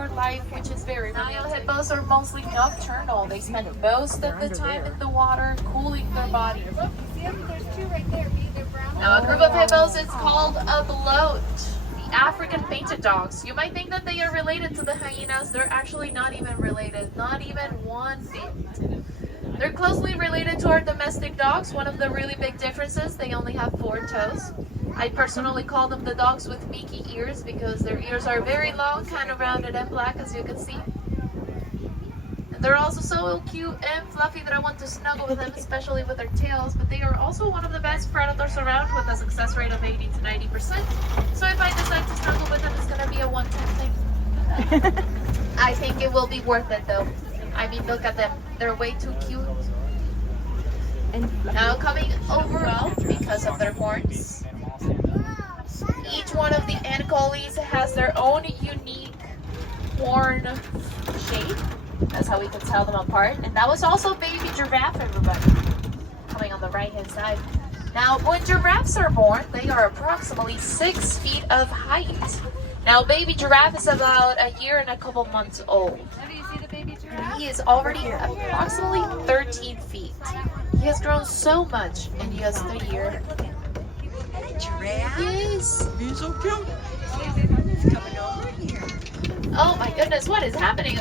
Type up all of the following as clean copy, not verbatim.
outdoor life, which is very Nile hippos are mostly nocturnal. They spend most of the time in the water, cooling their body. Look, you see them? There's two right there. They're brown. Now, a group of hippos is called a bloat. The African painted dogs. You might think that they are related to the hyenas. They're actually not even related. Not even one bit. They're closely related to our domestic dogs. One of the really big differences, they only have 4 toes. I personally call them the dogs with beaky ears because their ears are very long, kind of rounded and black, as you can see. And they're also so cute and fluffy that I want to snuggle with them, especially with their tails. But they are also one of the best predators around with a success rate of 80 to 90%. So if I decide to snuggle with them, it's going to be a one-time thing. I think it will be worth it though. I mean, look at them. They're way too cute. Now coming over because of their horns. Each one of the Ancolis has their own unique horn shape. That's how we can tell them apart. And that was also baby giraffe, everybody. Coming on the right hand side. Now, when giraffes are born, they are approximately 6 feet of height. Now, baby giraffe is about a year and a couple months old. Do you see the baby giraffe? He is already approximately 13 feet. He has grown so much in just a year. Giraffe? Yes. He's so cute. He's coming over here. Oh my goodness, what is happening?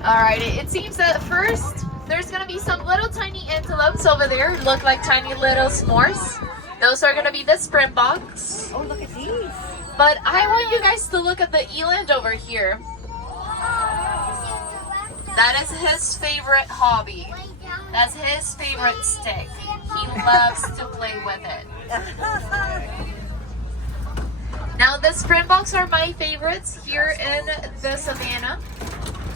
Alright, it seems that first there's gonna be some little tiny antelopes over there, look like tiny little s'mores. Those are gonna be the Springboks. Oh, look at these. But I want you guys to look at the eland over here. That is his favorite hobby. That's his favorite stick. He loves to play with it. Now the Springboks are my favorites here in the savannah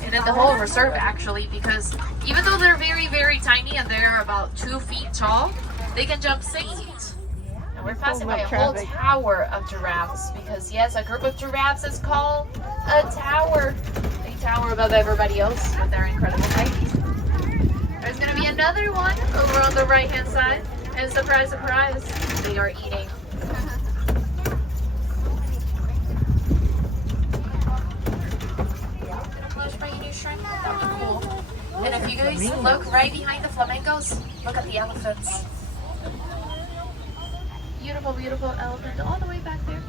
and in the whole reserve actually, because even though they're very, very tiny and they're about 2 feet tall, they can jump 6 feet. And we're passing by a whole tower of giraffes because yes, a group of giraffes is called a tower. They tower above everybody else with their incredible height. There's going to be another one over on the right hand side. And surprise, surprise, they are eating. Cool. And if you guys look right behind the flamingos, look at the elephants. Beautiful, beautiful elephant all the way back there.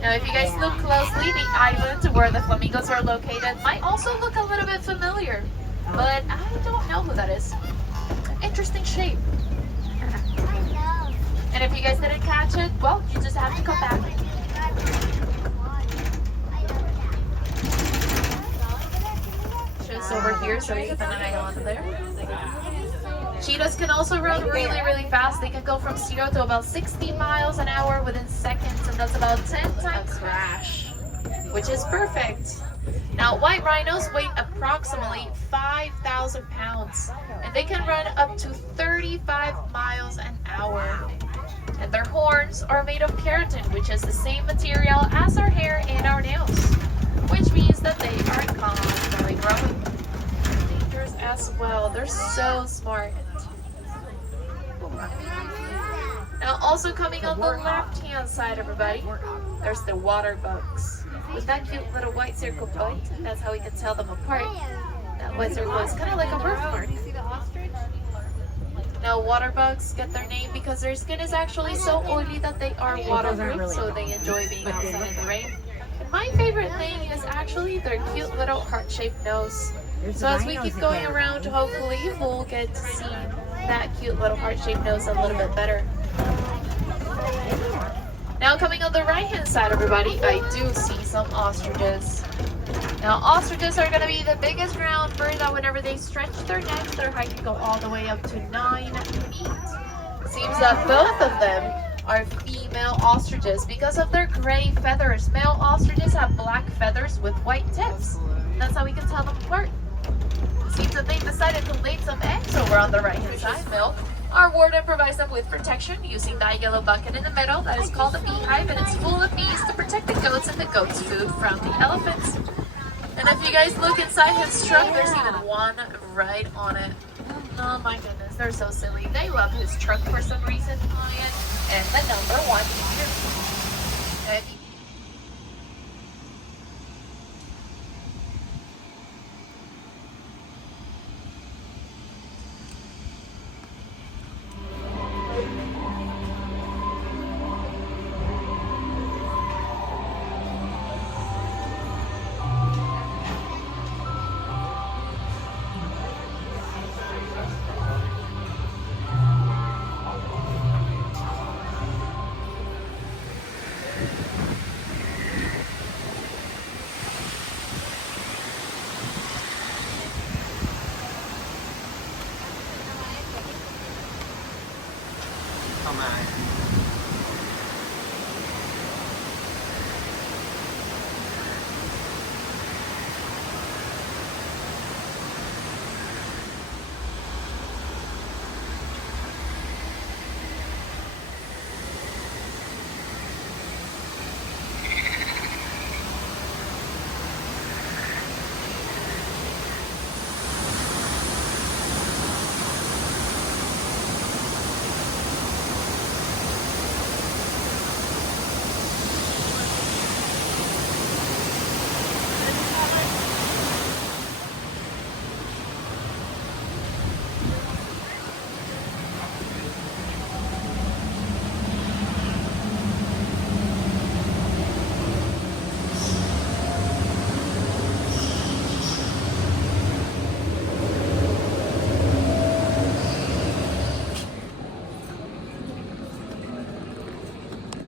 Now if you guys look closely, the island where the flamingos are located might also look a little bit familiar. But I don't know who that is. Interesting shape. And if you guys didn't catch it, well, you just have to come back. Just over here so you can eye on there. Cheetahs can also run really, really fast. They can go from 0 to about 60 miles an hour within seconds, and that's about 10 times a crash, which is perfect. Now, white rhinos weigh approximately 5,000 pounds, and they can run up to 35 miles an hour. And their horns are made of keratin, which is the same material as our hair and our nails, which means that they are constantly growing. Dangerous as well. They're so smart. Now, also coming on the left-hand side, everybody, there's the water bugs. With that cute little white circle point, that's how we can tell them apart. That white circle is kind of like a birthmark. You see the ostrich? Now, water bugs get their name because their skin is actually so oily that they are waterproof, so they enjoy being outside in the rain. And my favorite thing is actually their cute little heart-shaped nose. So as we keep going around, hopefully we'll get to see that cute little heart-shaped nose a little bit better. Now coming on the right-hand side, everybody, I do see some ostriches. Now ostriches are going to be the biggest ground bird that whenever they stretch their neck, their height can go all the way up to 9 feet. It seems that both of them are female ostriches because of their gray feathers. Male ostriches have black feathers with white tips. That's how we can tell them apart. It seems that they decided to lay some eggs over on the right-hand side. Milk. Our warden provides them with protection using that yellow bucket in the middle that is called a beehive, and it's full of bees to protect the goats and the goats' food from the elephants. And if you guys look inside his trunk, there's even one right on it. Oh my goodness. They're so silly. They love his truck for some reason, Ryan. And the number one here.